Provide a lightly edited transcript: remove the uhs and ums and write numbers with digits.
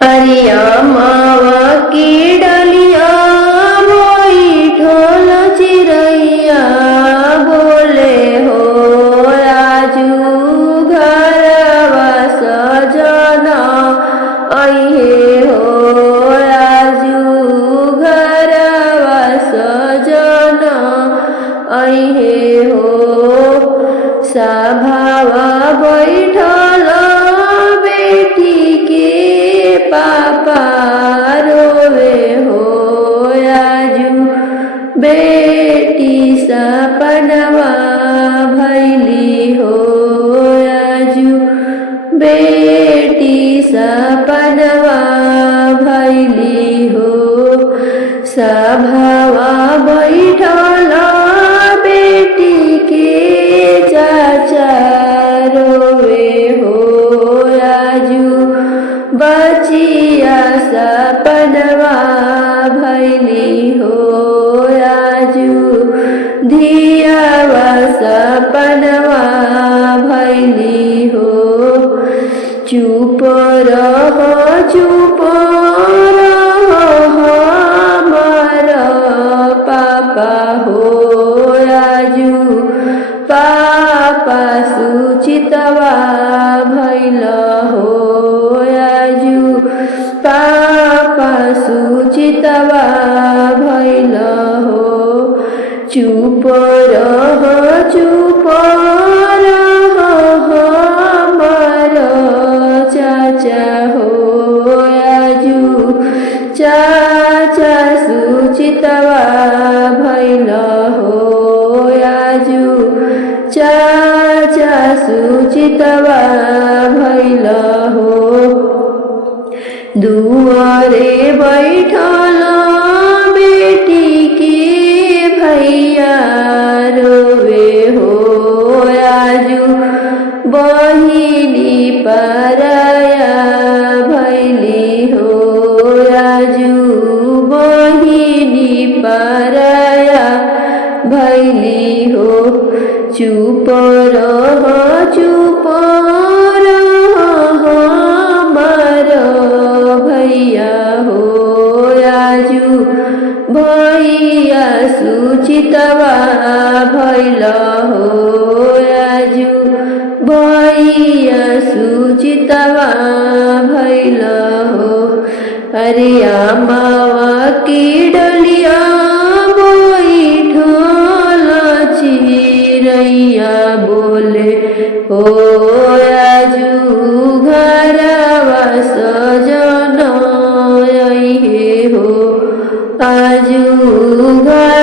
अरिया मावा की डलिया बैठल चिरैया बोले हो आजू घरवा सजना अइहे हो आजू घरवा सजना अइहे हो सभावा बैठल बेटी के पापा रोवे हो आजू बेटी सपनवा भैली हो आजू बेटी सपनवा भैली हो सभावा बैठल बेटी के चाचा रोवे हो आजू बचिया सपनवा भैली हो आजू धियावा सपनवा भैली हो चुप रहो हमर पापा हो आजू पापा सुचितवा भैल हो आजू पापा सुचितवा भैल हो चुप रहो हमर चाचा हो आजू चाचा सुचितवा भैल हो आजू चाचा सुचितवा भैल हो दुआरे बैठल बेटी के भैया रोवे हो आजू बहिनी पराया भैली हो आजू बहिनी पराया भैली हो चुप रहो हमर भैया हो आजू भैया सुचितवा भैल हो आजू भैया सुचितवा भैल हो अरिया मावा की डलिया बैठल चिरैया बोले हो आजू घरवा सजना अइहे हो आजू घर